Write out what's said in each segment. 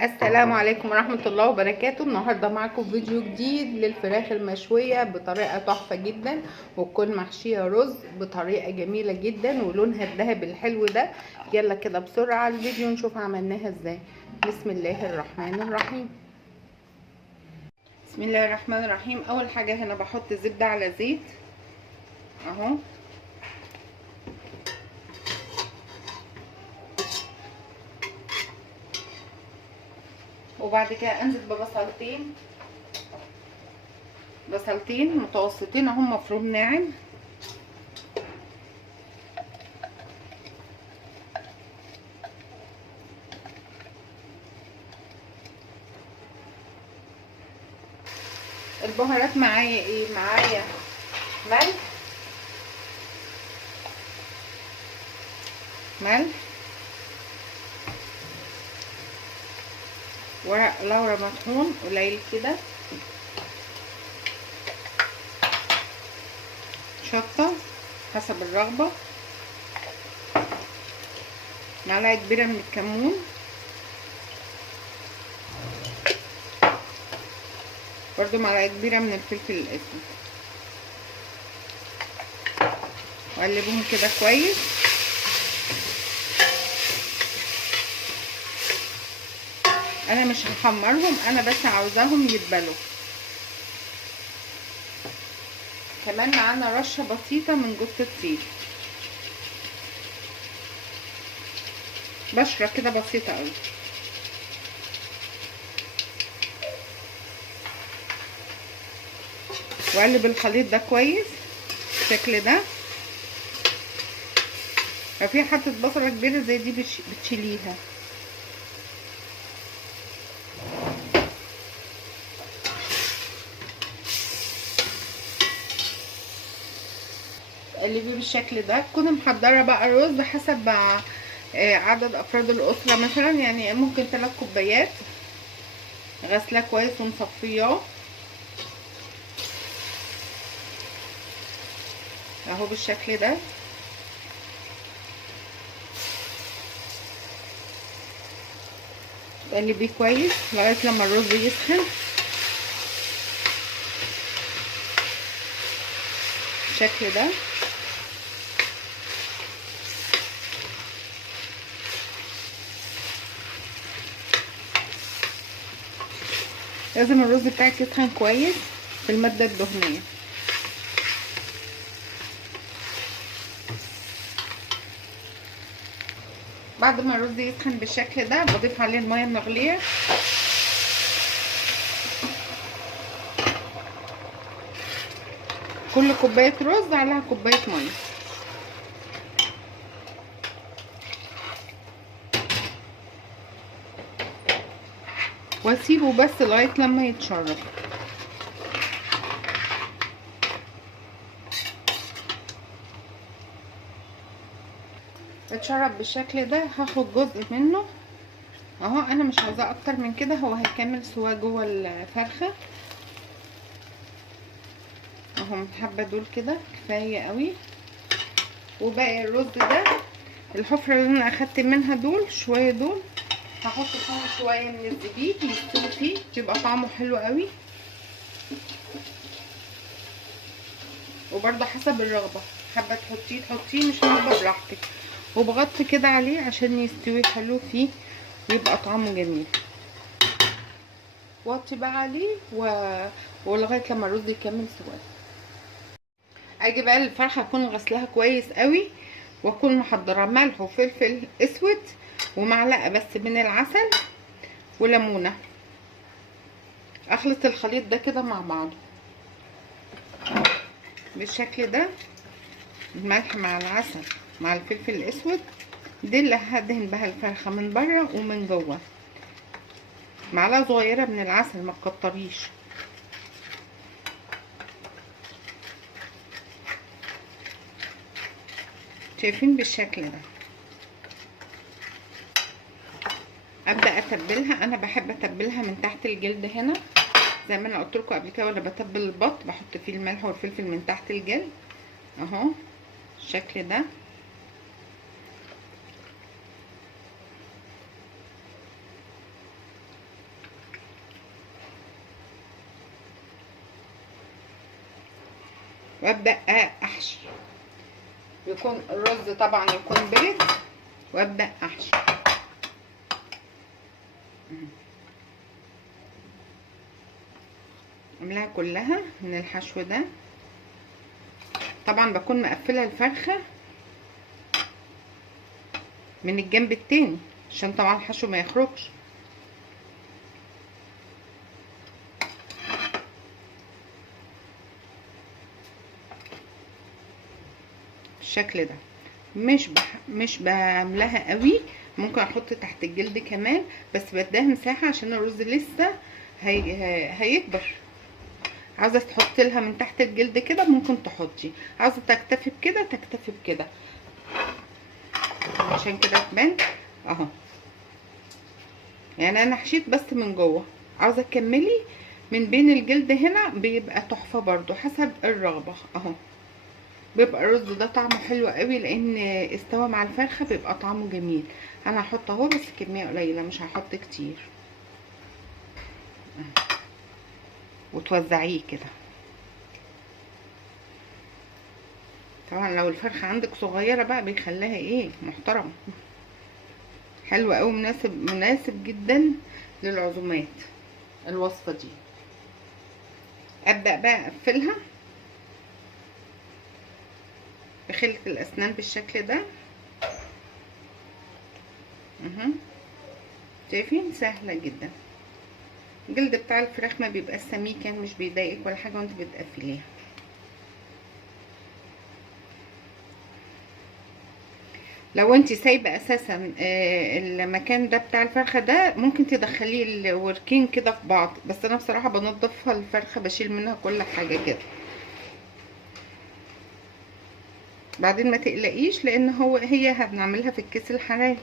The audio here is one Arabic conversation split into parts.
السلام عليكم ورحمة الله وبركاته. النهاردة معاكم فيديو جديد للفراخ المشوية بطريقة تحفة جدا، وتكون محشية رز بطريقة جميلة جدا ولونها الذهبي الحلو ده. يلا كده بسرعة الفيديو نشوف عملناها ازاي. بسم الله الرحمن الرحيم. بسم الله الرحمن الرحيم. اول حاجة هنا بحط زبدة على زيت اهو، وبعد كده انزل بصلتين متوسطين اهم مفروم ناعم، البهارات معايا ايه؟ معايا ملح، ورق لورا مطحون قليل كده، شطة حسب الرغبة، معلقة كبيرة من الكمون، برضو معلقة كبيرة من الفلفل الاسود، واقلبهم كده كويس. انا مش هحمرهم، انا بس عاوزاهم يتبلوا. كمان معانا رشة بسيطة من جوز الطيب، بشرة كده بسيطة قوي. واقلب الخليط ده كويس بالشكل ده. لو في حتة بصلة كبيرة زي دي بتشيليها. تقلبيه بالشكل ده. تكوني محضره بقى الرز حسب عدد افراد الاسره، مثلا يعني ممكن 3 كوبايات، غسلاه كويس ومصفياه اهو بالشكل ده. تقلبيه كويس لغايه لما الرز يسخن بالشكل ده. لازم الرز بتاعك يسخن كويس في الماده الدهنيه. بعد ما الرز يسخن بالشكل ده بضيف عليه الميه المغليه، كل كوبايه رز عليها كوبايه ميه، واسيبه بس لغايه لما يتشرب. اتشرب بالشكل ده. هاخد جزء منه اهو، انا مش عاوزاه اكتر من كده، هو هيكمل سوا جوه الفرخه اهو. الحبه دول كده كفايه قوي. وباقي الرز ده، الحفره اللي انا اخدت منها دول شويه، دول هحط فيهم شويه من الزبيب يستوي فيه، يبقى طعمه حلو قوي. وبرده حسب الرغبه، حابه تحطيه مش حابه براحتك. وبغطي كده عليه عشان يستوي حلو فيه ويبقى طعمه جميل. وطي بقى عليه ولغايه لما الرز يكمل سواه. اجي بقى الفرخه اكون غسلاها كويس قوي، واكون محضره ملح وفلفل اسود ومعلقه بس من العسل وليمونه. اخلط الخليط ده كده مع بعضه بالشكل ده، الملح مع العسل مع الفلفل الاسود. دي اللي هدهن بها الفرخه من بره ومن جوه. معلقه صغيره من العسل، ما تكتريش. شايفين بالشكل ده. ابدا اتبلها. انا بحب اتبلها من تحت الجلد هنا، زي ما انا قلت لكم قبل كده. وانا بتبل البط بحط فيه الملح والفلفل من تحت الجلد اهو بالشكل ده. وابدا احشي. يكون الرز طبعا يكون برد وابدا احشي. املاها كلها من الحشو ده. طبعا بكون مقفله الفرخه من الجنب التاني عشان طبعا الحشو ما يخرجش. بالشكل ده. مش بعملها قوي، ممكن احط تحت الجلد كمان، بس بديها مساحه عشان الرز لسه هيكبر. عاوزه تحطي لها من تحت الجلد كده ممكن تحطي، عاوزه تكتفي بكده تكتفي بكده، عشان كده تبان اهو. يعني انا حشيت بس من جوه، عاوزه تكملي من بين الجلد هنا بيبقى تحفه برضو حسب الرغبه اهو. بيبقى الرز ده طعمه حلو قوي لان استوى مع الفرخه، بيبقى طعمه جميل. انا هحط اهو بس كميه قليله مش هحط كتير، وتوزعيه كده. طبعا لو الفرخه عندك صغيره بقى بيخليها ايه محترمه، حلو قوي، مناسب جدا للعزومات الوصفه دي. ابدا بقى اقفلها بخلة الاسنان بالشكل ده. شايفين سهله جدا. الجلد بتاع الفراخ ما بيبقى سميك، يعني مش بيضايقك ولا حاجه وانت بتقفليها. لو انت سايبه اساسا المكان ده بتاع الفرخه ده ممكن تدخليه الوركين كده في بعض، بس انا بصراحه بنضفها الفرخه، بشيل منها كل حاجه كده. بعدين ما تقلقيش لان هي هنعملها في الكيس الحراري.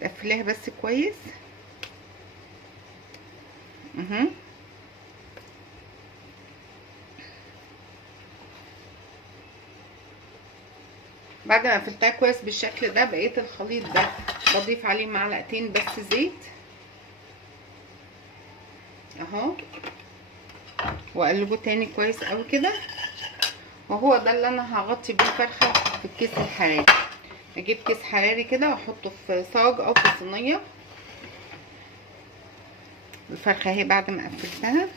تقفليها بس كويس. بعد ما قفلتها كويس بالشكل ده، بقيت الخليط ده بضيف عليه معلقتين بس زيت اهو، واقلبه تاني كويس قوي كده. وهو ده اللي انا هغطي بيه الفرخه في الكيس الحراري. اجيب كيس حراري كده واحطه في صاج او في صينيه. الفرخه اهي بعد ما قفلتها،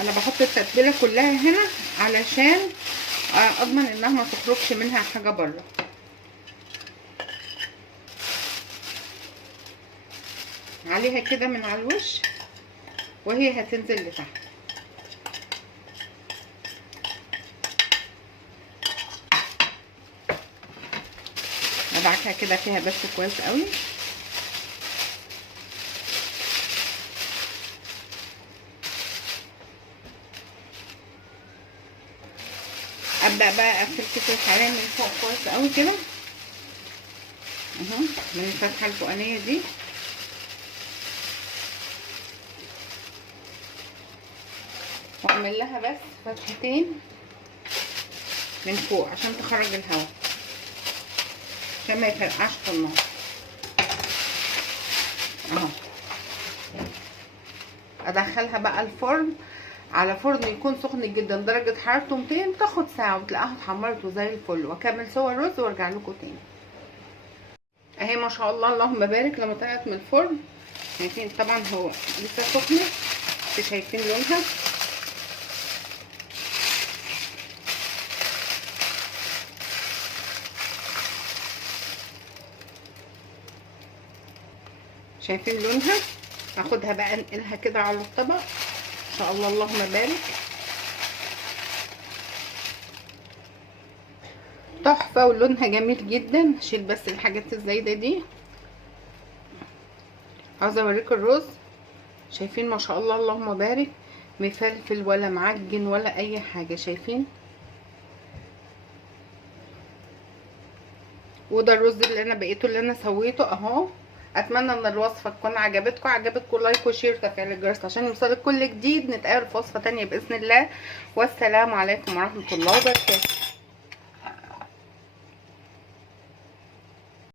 انا بحط التتبيله كلها هنا علشان اضمن انها ما تخرجش منها حاجه بره. عليها كده من على الوش وهي هتنزل لتحت. ادعكها كده فيها بس كويس قوي. ابدا بقى اقفل كيس الحراري من فوق كويس قوي كده اهو، من الفتحه الفوقانيه دي. واعمل لها بس فتحتين من فوق عشان تخرج الهواء، عشان ما يفرقعش في النار اهو. ادخلها بقى الفرن على فرن يكون سخن جدا، درجه حرارته 200، تاخد ساعه وتلاقيها اتحمرت وزي الفل. واكمل سوا الرز وارجع لكم تاني. اهي ما شاء الله اللهم بارك لما طلعت من الفرن. شايفين طبعا هو لسه سخنه، انتوا شايفين لونها. شايفين لونها. هاخدها بقى انقلها كده على الطبق ان شاء الله اللهم بارك. تحفه ولونها جميل جدا. هشيل بس الحاجات الزايده دي. عاوزه اوريكم الرز. شايفين ما شاء الله اللهم بارك، مفلفل ولا معجن ولا اي حاجه. شايفين؟ وده الرز اللي انا بقيته اللي انا سويته اهو. اتمنى ان الوصفه تكون عجبتكم لايك وشير وتفعيل الجرس عشان يوصلك كل جديد. نتقابل في وصفه تانية باذن الله، والسلام عليكم ورحمه الله وبركاته.